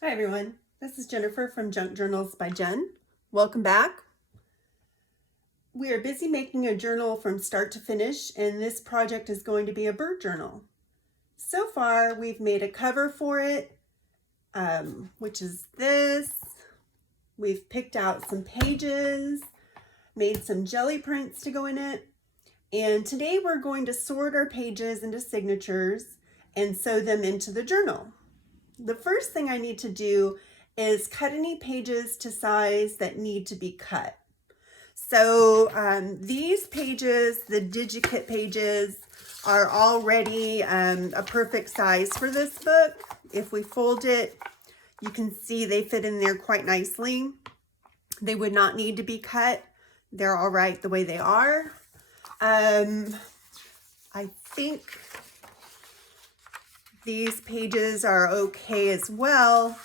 Hi everyone, this is Jennifer from Junk Journals by Jen. Welcome back. We are busy making a journal from start to finish, and this project is going to be a bird journal. So far we've made a cover for it, which is this. We've picked out some pages, made some jelly prints to go in it, and today we're going to sort our pages into signatures and sew them into the journal. The first thing I need to do is cut any pages to size that need to be cut. So these pages, the DigiKit pages, are already a perfect size for this book. If we fold it, you can see they fit in there quite nicely. They would not need to be cut. They're all right the way they are. I think these pages are okay as well,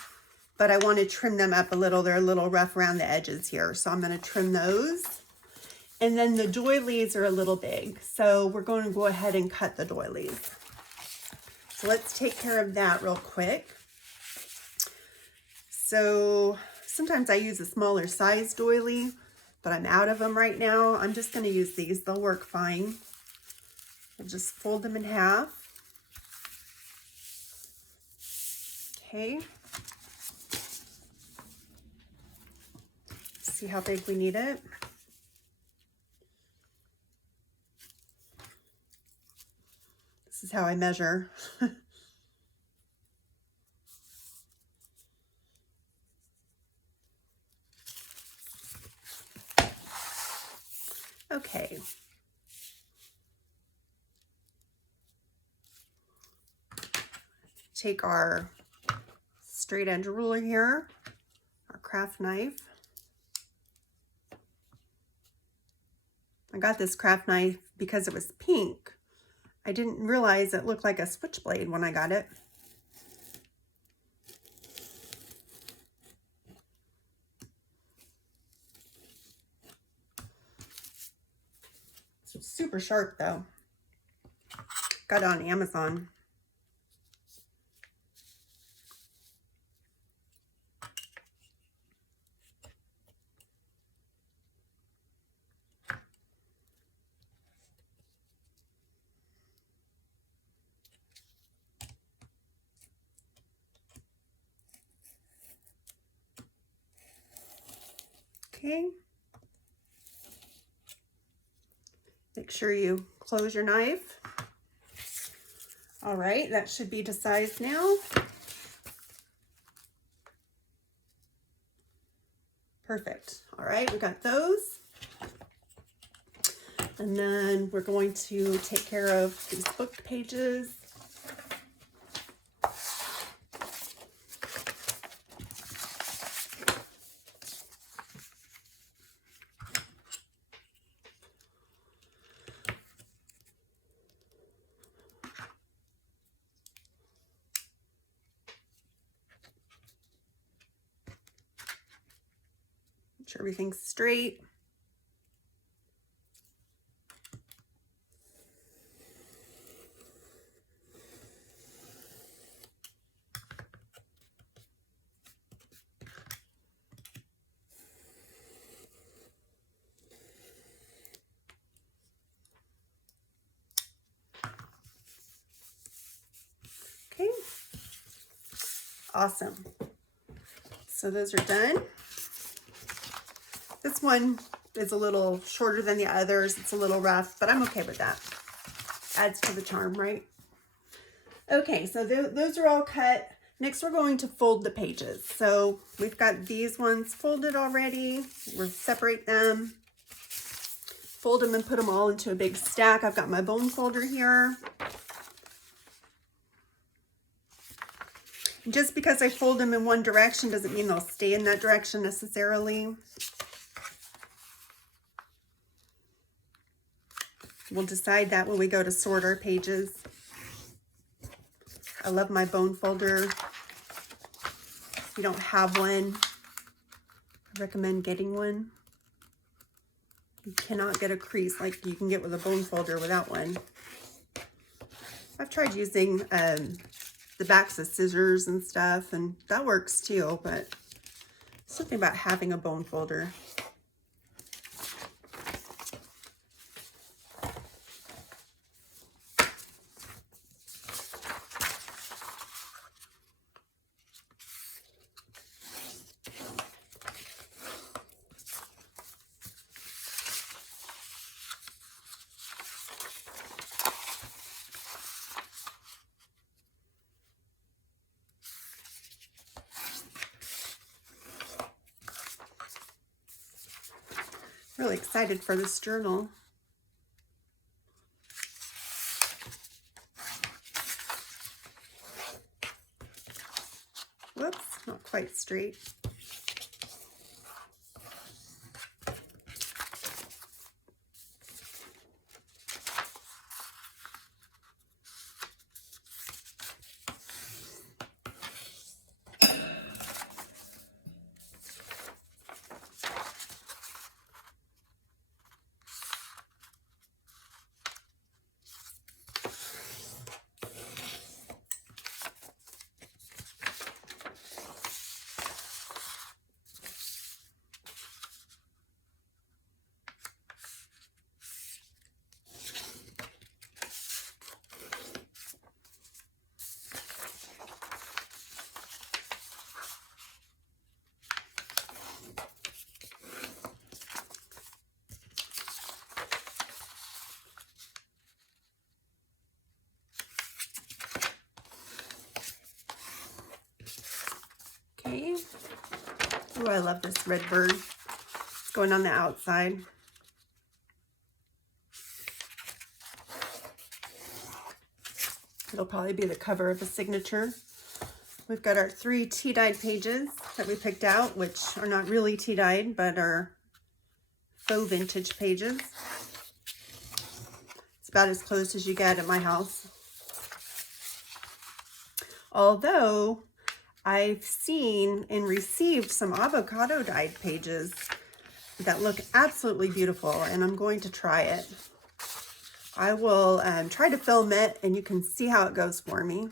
but I want to trim them up a little. They're a little rough around the edges here, so I'm going to trim those. And then the doilies are a little big, so we're going to go ahead and cut the doilies. So let's take care of that real quick. So sometimes I use a smaller size doily, but I'm out of them right now. I'm just going to use these. They'll work fine. I'll just fold them in half. Okay. See how big we need it. This is how I measure. Okay. Take our straight edge ruler here, our craft knife. I got this craft knife because it was pink. I didn't realize it looked like a switchblade when I got it. It's super sharp though. Got it on Amazon. Okay. Make sure you close your knife. All right, that should be to size now. Perfect. All right, we got those. And then we're going to take care of these book pages. Make sure everything's straight. Okay, awesome. So those are done. This one is a little shorter than the others. It's a little rough, but I'm okay with that. Adds to the charm, right? Okay, so those are all cut. Next, we're going to fold the pages. So we've got these ones folded already. We'll separate them, fold them and put them all into a big stack. I've got my bone folder here. Just because I fold them in one direction doesn't mean they'll stay in that direction necessarily. We'll decide that when we go to sort our pages. I love my bone folder. If you don't have one, I recommend getting one. You cannot get a crease like you can get with a bone folder without one. I've tried using the backs of scissors and stuff, and that works too, but something about having a bone folder. Really excited for this journal. Whoops, not quite straight. Okay. Oh, I love this red bird. It's going on the outside. It'll probably be the cover of a signature. We've got our 3 tea-dyed pages that we picked out, which are not really tea-dyed, but are faux vintage pages. It's about as close as you get at my house. Although I've seen and received some avocado dyed pages that look absolutely beautiful, and I'm going to try it. I will try to film it, and you can see how it goes for me.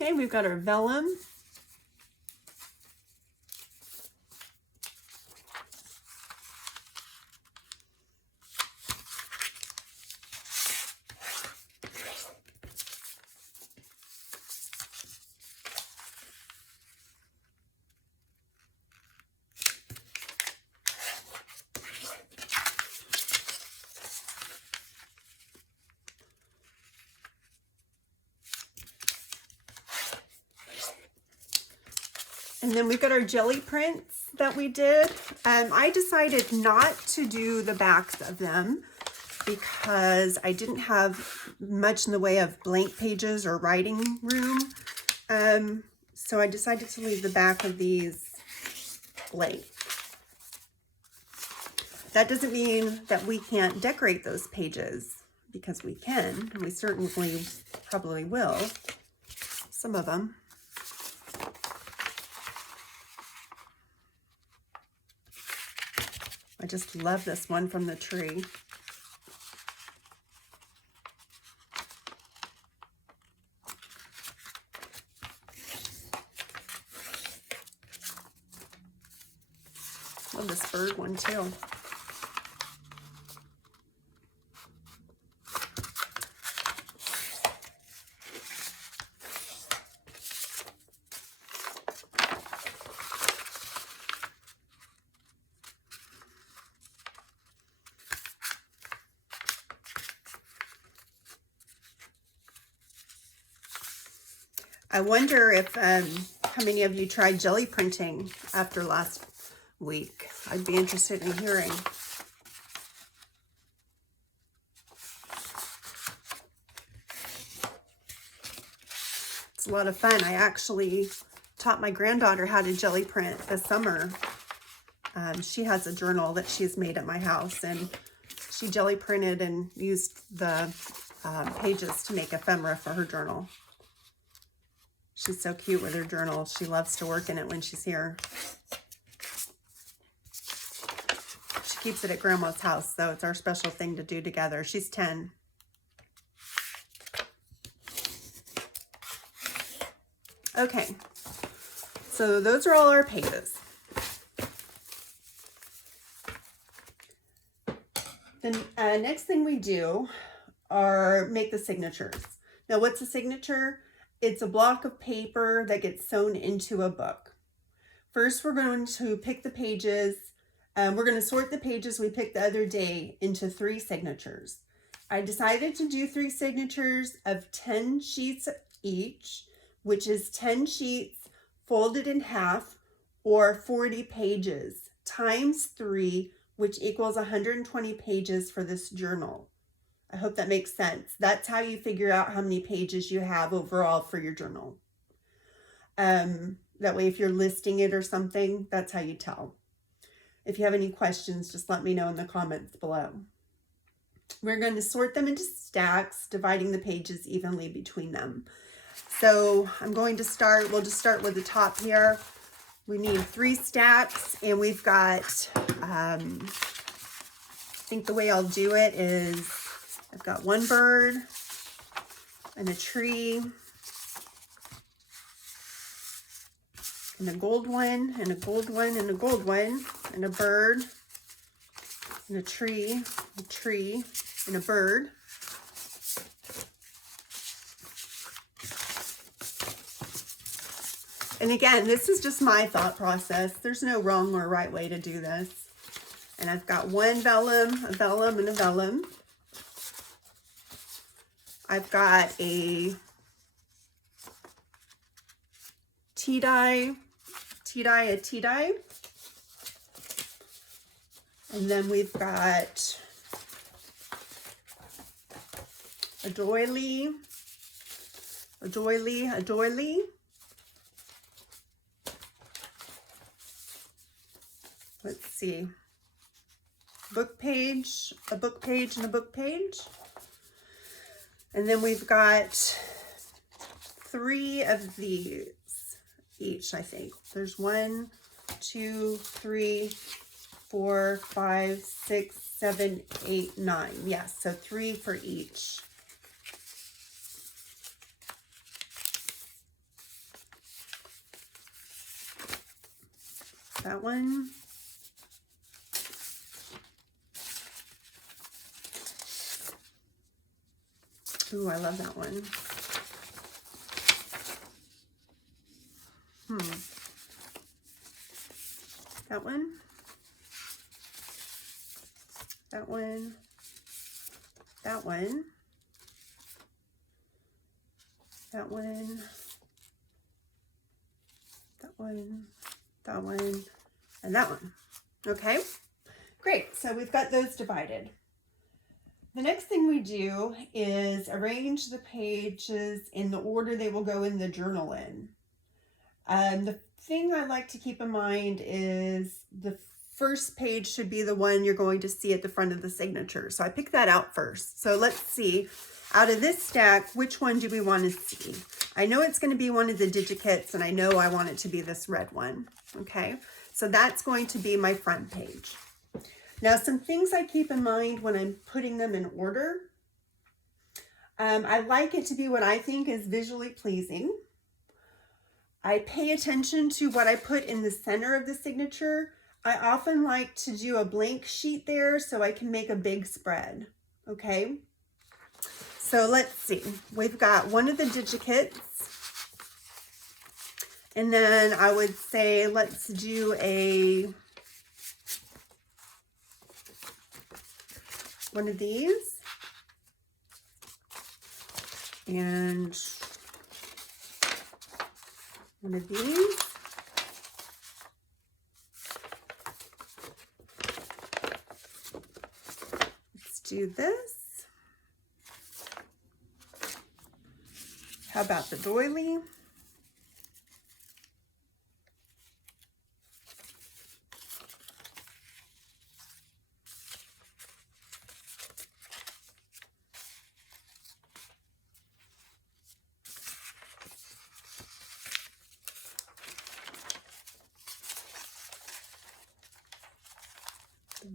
Okay, we've got our vellum. And then we've got our jelly prints that we did. I decided not to do the backs of them because I didn't have much in the way of blank pages or writing room. So I decided to leave the back of these blank. That doesn't mean that we can't decorate those pages, because we can, and we certainly probably will, some of them. I just love this one from the tree. Love this bird one too. I wonder if how many of you tried jelly printing after last week. I'd be interested in hearing. It's a lot of fun. I actually taught my granddaughter how to jelly print this summer. She has a journal that she's made at my house, and she jelly printed and used the pages to make ephemera for her journal. She's so cute with her journal. She loves to work in it when she's here. She keeps it at Grandma's house, so it's our special thing to do together. She's 10. Okay, so those are all our pages. The next thing we do are make the signatures. Now, what's a signature? It's a block of paper that gets sewn into a book. First, we're going to pick the pages. We're going to sort the pages we picked the other day into 3 signatures. I decided to do 3 signatures of 10 sheets each, which is 10 sheets folded in half, or 40 pages times 3, which equals 120 pages for this journal. I hope that makes sense. That's how you figure out how many pages you have overall for your journal. That way, if you're listing it or something, that's how you tell. If you have any questions, just let me know in the comments below. We're going to sort them into stacks, dividing the pages evenly between them. So I'm going to start, we'll just start with the top here. We need 3 stacks, and we've got, I think the way I'll do it is I've got 1 bird and a tree and a gold one and a gold one and a gold one and a bird and a tree and a bird. And again, this is just my thought process. There's no wrong or right way to do this. And I've got 1 vellum, a vellum, and a vellum. I've got a tea-dye, a tea-dye. And then we've got a doily, a doily, a doily. Let's see, book page, a book page, and a book page. And then we've got 3 of these each, I think. There's 1, 2, 3, 4, 5, 6, 7, 8, 9. Yes, so 3 for each. That one. Ooh, I love that one. That one. That one. That one. That one. That one. That one. And that one. Okay, great. So we've got those divided. The next thing we do is arrange the pages in the order they will go in the journal in. The thing I like to keep in mind is the first page should be the one you're going to see at the front of the signature. So I picked that out first. So let's see, out of this stack, which one do we want to see? I know it's going to be one of the digikits, and I know I want it to be this red one. Okay, so that's going to be my front page. Now, some things I keep in mind when I'm putting them in order. I like it to be what I think is visually pleasing. I pay attention to what I put in the center of the signature. I often like to do a blank sheet there so I can make a big spread. Okay, so let's see. We've got one of the digikits. And then I would say let's do one of these, and one of these, let's do this. How about the doily?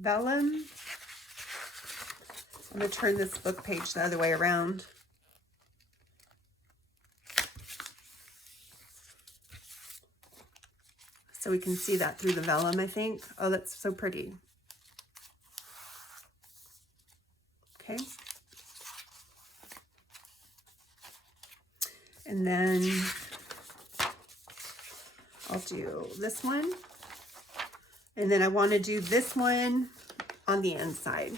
vellum. I'm going to turn this book page the other way around. So we can see that through the vellum, I think. Oh, that's so pretty. Okay. And then I'll do this one. And then I want to do this one on the inside.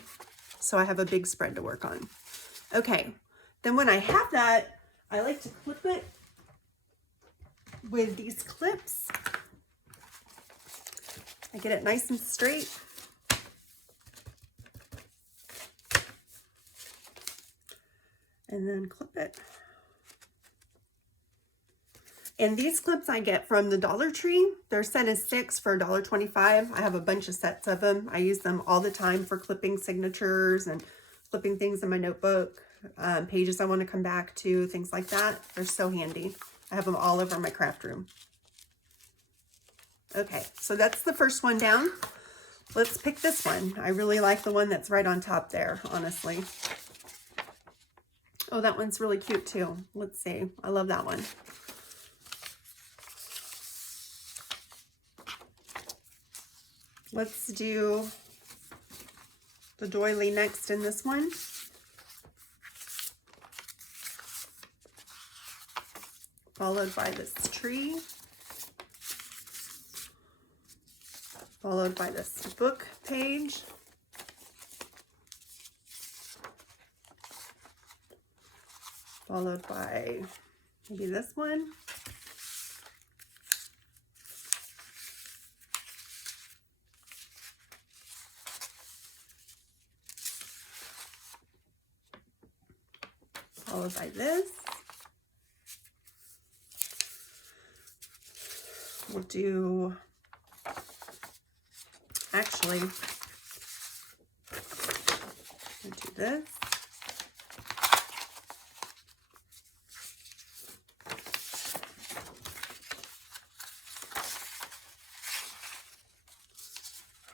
So I have a big spread to work on. Okay. Then when I have that, I like to clip it with these clips. I get it nice and straight. And then clip it. And these clips I get from the Dollar Tree. Their set is 6 for $1.25. I have a bunch of sets of them. I use them all the time for clipping signatures and clipping things in my notebook, pages I want to come back to, things like that. They're so handy. I have them all over my craft room. Okay, so that's the first one down. Let's pick this one. I really like the one that's right on top there, honestly. Oh, that one's really cute too. Let's see. I love that one. Let's do the doily next in this one. Followed by this tree. Followed by this book page. Followed by maybe this one. Followed by this. We'll do, actually, we'll do this.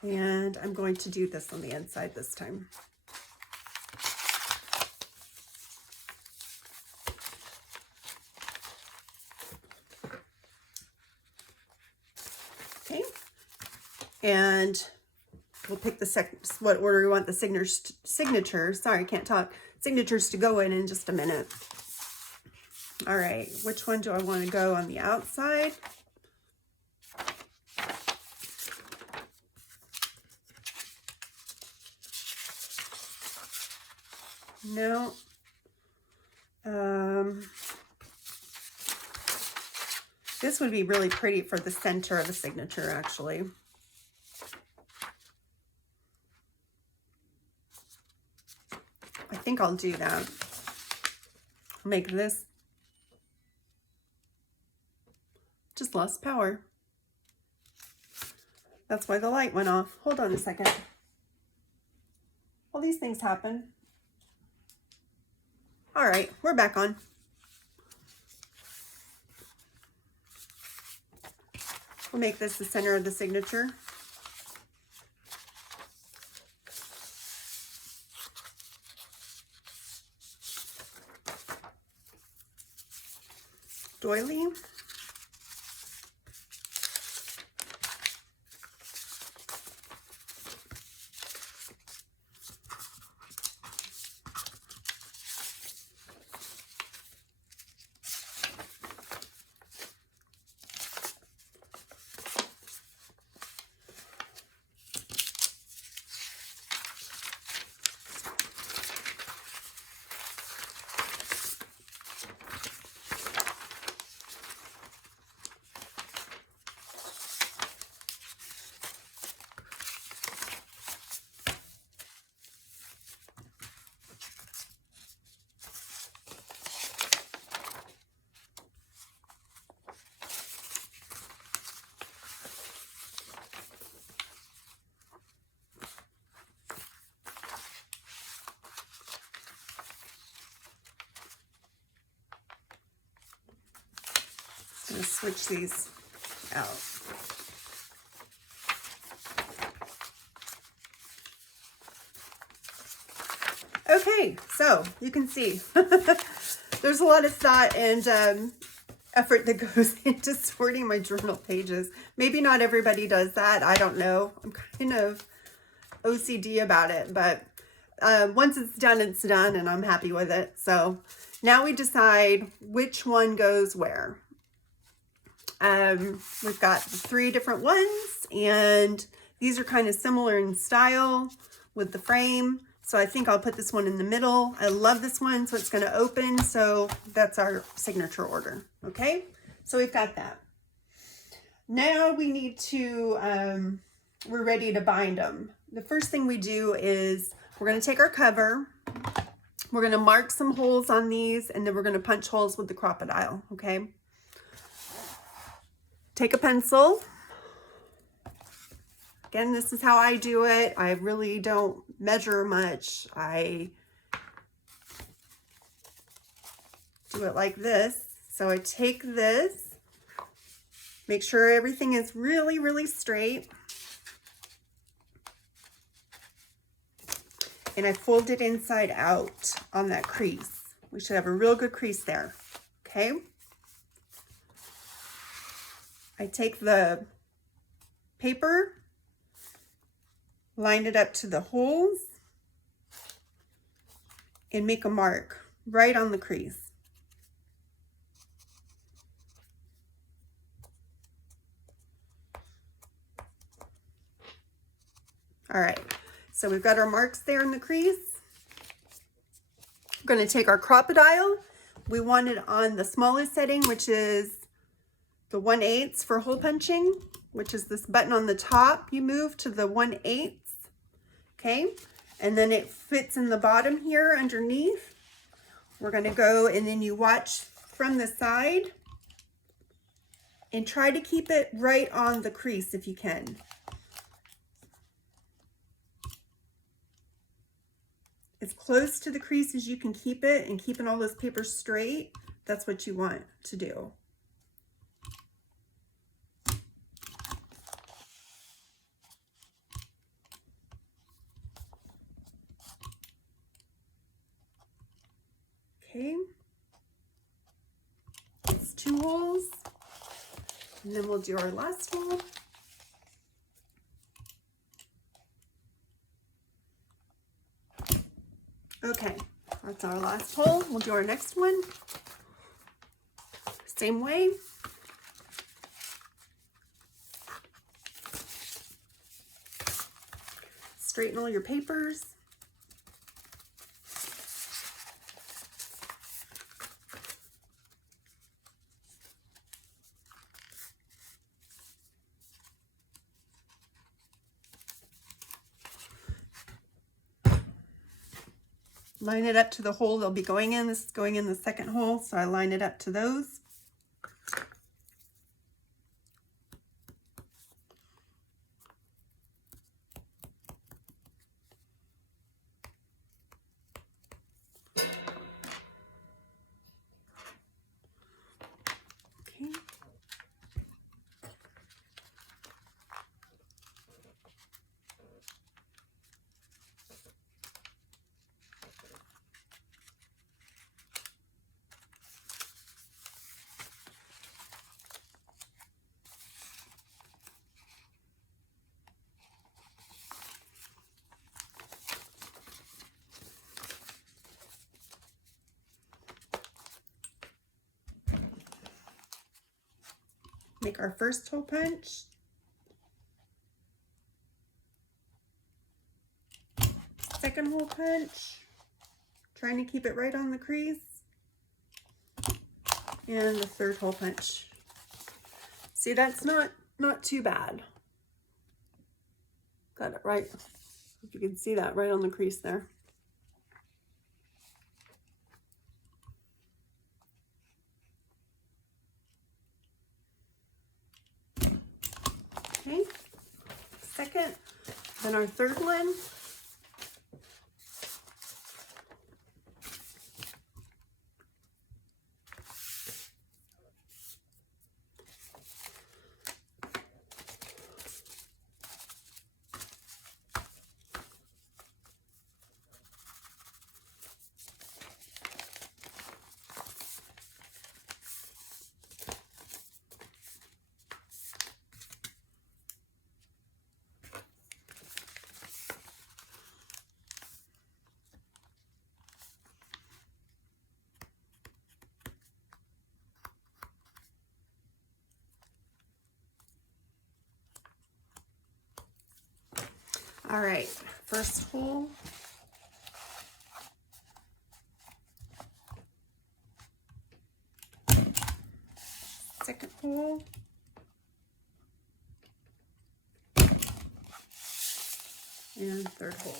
And I'm going to do this on the inside this time. Okay. And we'll pick the what order we want the signatures. Sorry, I can't talk. Signatures to go in just a minute. All right, which one do I want to go on the outside? No. This would be really pretty for the center of the signature, actually. I think I'll do that. Make this just less power. That's why the light went off. Hold on a second. All these things happen. All right, we're back on. We'll make this the center of the signature. Doily. I'm going to switch these out. Okay, so you can see there's a lot of thought and effort that goes into sorting my journal pages. Maybe not everybody does that. I don't know. I'm kind of OCD about it, but once it's done and I'm happy with it. So now we decide which one goes where. We've got 3 different ones, and these are kind of similar in style with the frame. So I think I'll put this one in the middle. I love this one, so it's going to open. So that's our signature order. Okay, so we've got that. Now we need to, we're ready to bind them. The first thing we do is we're going to take our cover. We're going to mark some holes on these, and then we're going to punch holes with the crocodile. Okay. Take a pencil. Again, this is how I do it. I really don't measure much. I do it like this. So I take this, make sure everything is really, really straight. And I fold it inside out on that crease. We should have a real good crease there. Okay. I take the paper, line it up to the holes, and make a mark right on the crease. All right, so we've got our marks there in the crease. We're going to take our crocodile. We want it on the smallest setting, which is the 1/8 for hole punching, which is this button on the top. You move to the 1/8, okay? And then it fits in the bottom here underneath. We're gonna go, and then you watch from the side and try to keep it right on the crease if you can. As close to the crease as you can keep it, and keeping all those papers straight, that's what you want to do. Okay, it's 2 holes, and then we'll do our last hole. Okay, that's our last hole. We'll do our next one. Same way. Straighten all your papers. Line it up to the hole they'll be going in. This is going in the second hole, so I line it up to those. Okay. Make our first hole punch. Second hole punch. Trying to keep it right on the crease. And the third hole punch. See, that's not too bad. Got it right. If you can see that right on the crease there. Okay, second, then our third one. All right, first hole. Second hole. And third hole.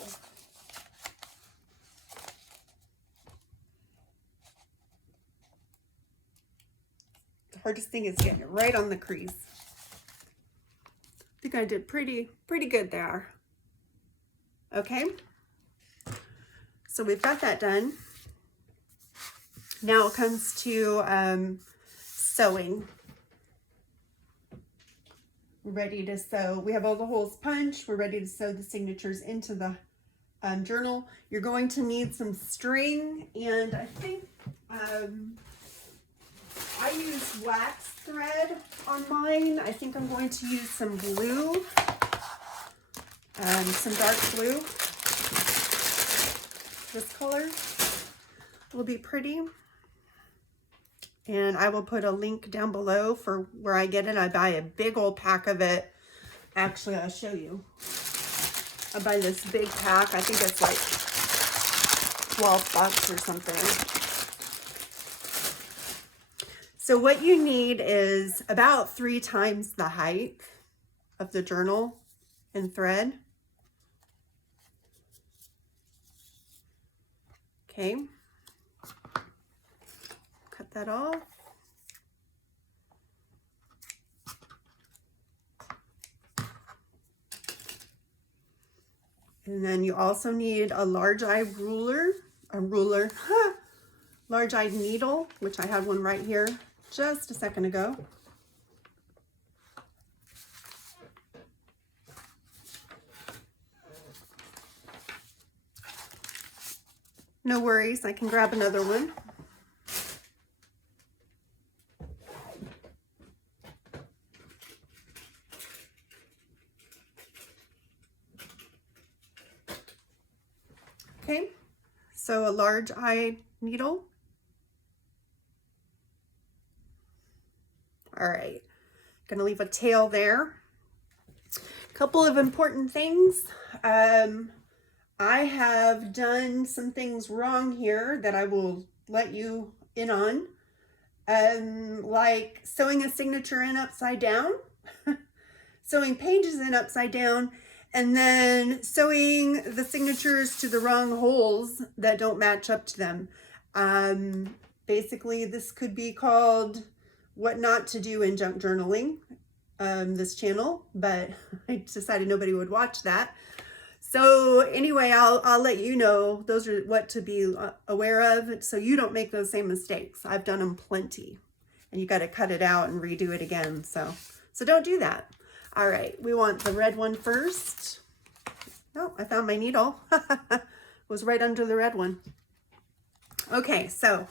The hardest thing is getting it right on the crease. I think I did pretty good there. Okay, so we've got that done. Now it comes to sewing. We're ready to sew. We have all the holes punched. We're ready to sew the signatures into the journal. You're going to need some string, and I think I use wax thread on mine. I think I'm going to use some glue, some dark glue. This color will be pretty. And I will put a link down below for where I get it. I buy a big old pack of it. Actually, I'll show you. I buy this big pack. I think it's like 12 bucks or something. So what you need is about 3 times the height of the journal in thread. Okay. Cut that off. And then you also need a large-eyed large-eyed needle, which I have one right here just a second ago. No worries, I can grab another one. Okay, so a large-eyed needle. All right, gonna leave a tail there. A couple of important things. I have done some things wrong here that I will let you in on, like sewing a signature in upside down, sewing pages in upside down, and then sewing the signatures to the wrong holes that don't match up to them. Basically, this could be called what not to do in junk journaling, this channel, but I decided nobody would watch that. So anyway, I'll let you know those are what to be aware of so you don't make those same mistakes. I've done them plenty, and you got to cut it out and redo it again. So don't do that. All right, we want the red one first. Oh, I found my needle. It was right under the red one. Okay, so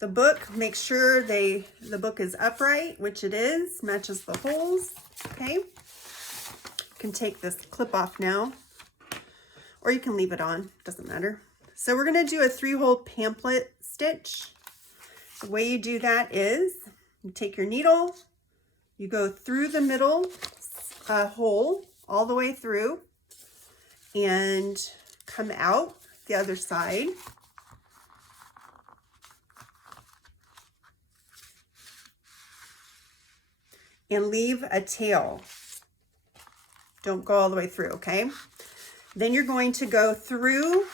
the book, make sure the book is upright, which it is, matches the holes. Okay, you can take this clip off now, or you can leave it on, doesn't matter. So we're gonna do a 3-hole pamphlet stitch. The way you do that is you take your needle, you go through the middle hole all the way through and come out the other side. And leave a tail. Don't go all the way through, okay? Then you're going to go through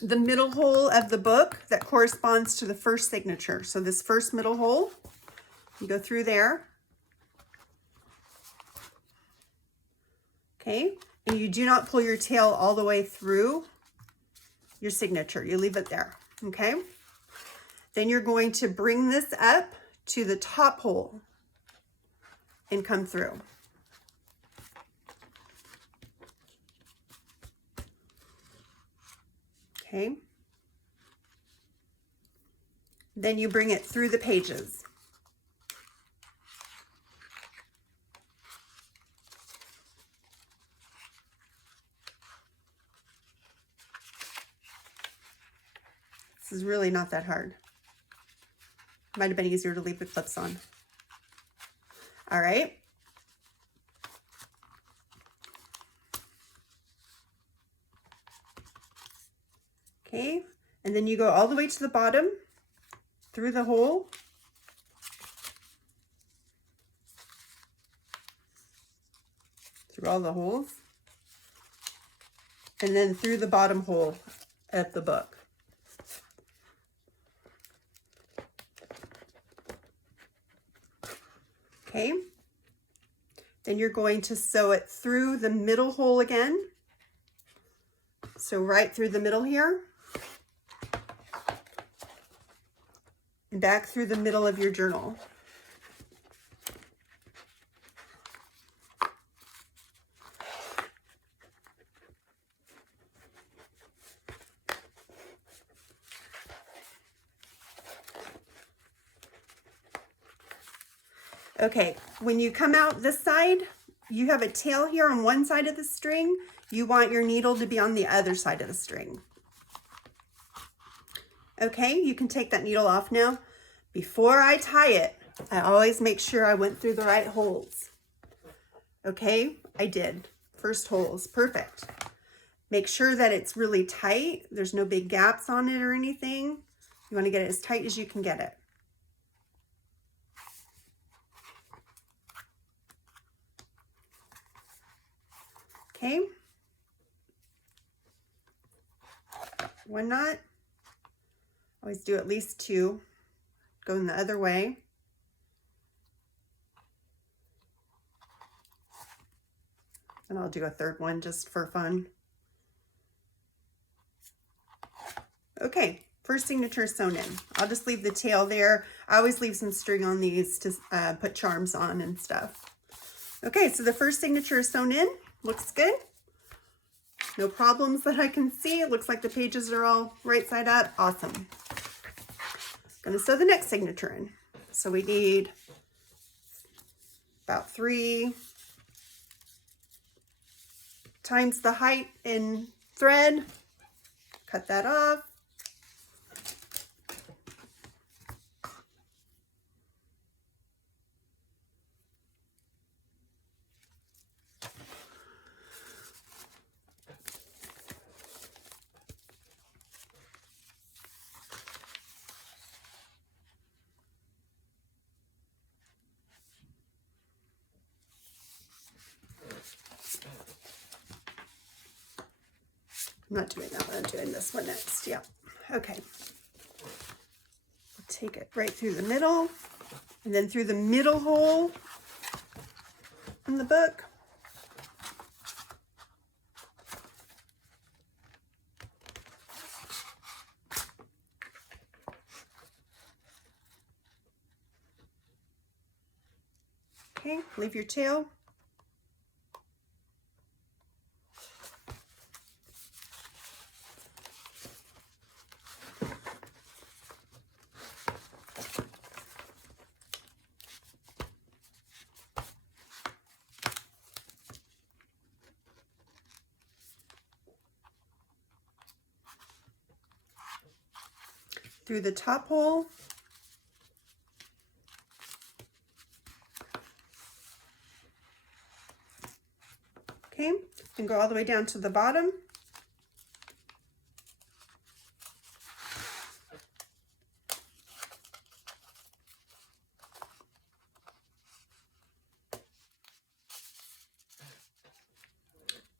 the middle hole of the book that corresponds to the first signature. So this first middle hole, you go through there. Okay, and you do not pull your tail all the way through your signature. You leave it there, okay? Then you're going to bring this up to the top hole and come through. Okay. Then you bring it through the pages. This is really not that hard. Might have been easier to leave the clips on. All right. Okay, and then you go all the way to the bottom through the hole. Through all the holes. And then through the bottom hole of the book. Okay, then you're going to sew it through the middle hole again. So right through the middle here. And back through the middle of your journal. Okay, when you come out this side, you have a tail here on one side of the string. You want your needle to be on the other side of the string. Okay, you can take that needle off now. Before I tie it, I always make sure I went through the right holes. Okay, I did. First holes, perfect. Make sure that it's really tight. There's no big gaps on it or anything. You want to get it as tight as you can get it. Okay. One knot. Always do at least two. Going the other way. And I'll do a third one just for fun. Okay, first signature sewn in. I'll just leave the tail there. I always leave some string on these to put charms on and stuff. Okay, so the first signature is sewn in. Looks good. No problems that I can see. It looks like the pages are all right side up. Awesome. Gonna sew the next signature in. So we need about 3 times the height in thread. Cut that off. I'm not doing that one, I'm doing this one next. Yeah. Okay. I'll take it right through the middle and then through the middle hole in the book. Okay, leave your tail. Through the top hole. Okay, and go all the way down to the bottom.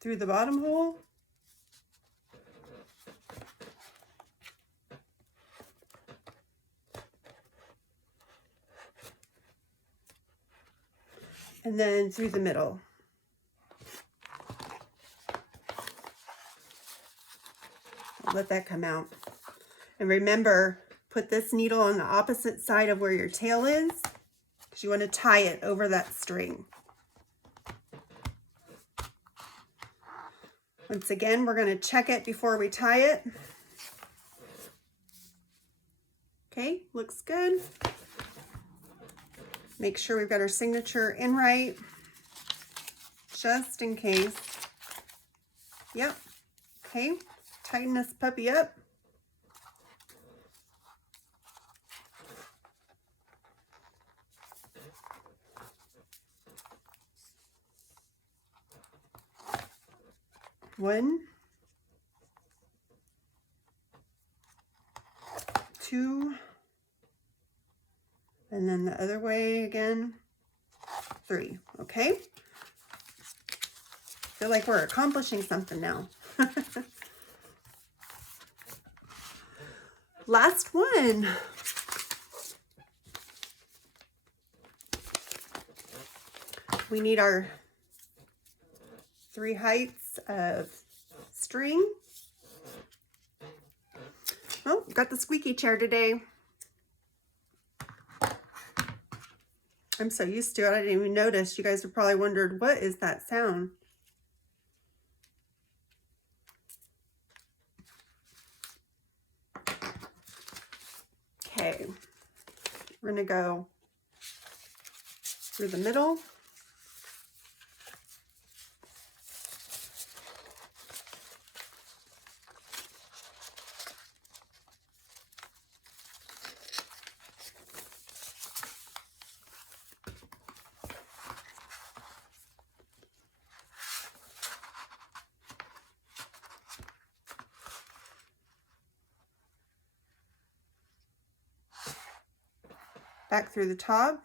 Through the bottom hole. And then through the middle. Let that come out. And remember, put this needle on the opposite side of where your tail is, because you want to tie it over that string. Once again, we're going to check it before we tie it. Okay, looks good. Make sure we've got our signature in right, just in case. Yep. Okay, tighten this puppy up. One. 2, and then the other way again, 3, okay? Feel like we're accomplishing something now. Last one. We need our 3 heights of string. Oh, got the squeaky chair today. I'm so used to it, I didn't even notice. You guys have probably wondered, what is that sound? Okay, we're gonna go through the middle. Back through the top.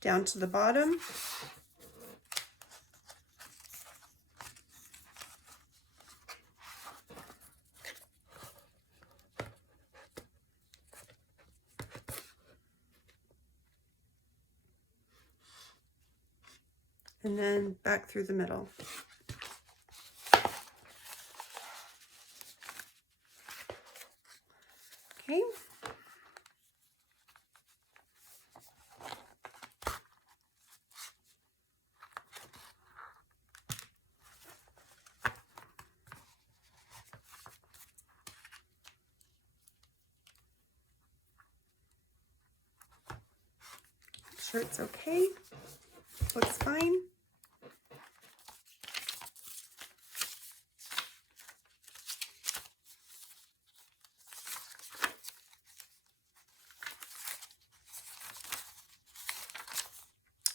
Down to the bottom. And then back through the middle. Okay. Make sure it's okay. Looks fine.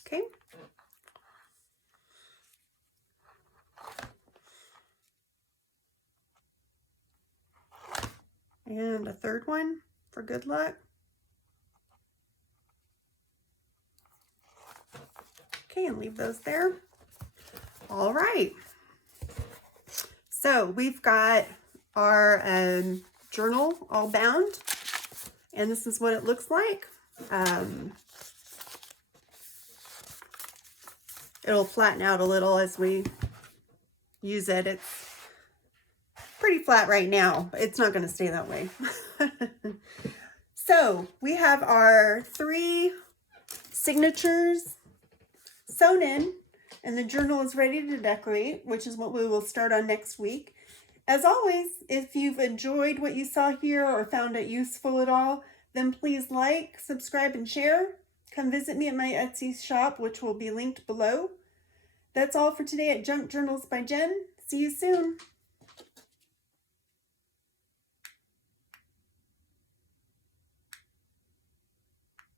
Okay. And a third one for good luck. Okay, and leave those there. All right. So we've got our journal all bound, and this is what it looks like. It'll flatten out a little as we use it. It's pretty flat right now, but it's not going to stay that way. So we have our 3 signatures sewn in, and the journal is ready to decorate, which is what we will start on next week. As always, if you've enjoyed what you saw here or found it useful at all, then please like, subscribe, and share. Come visit me at my Etsy shop, which will be linked below. That's all for today at Junk Journals by Jen. See you soon.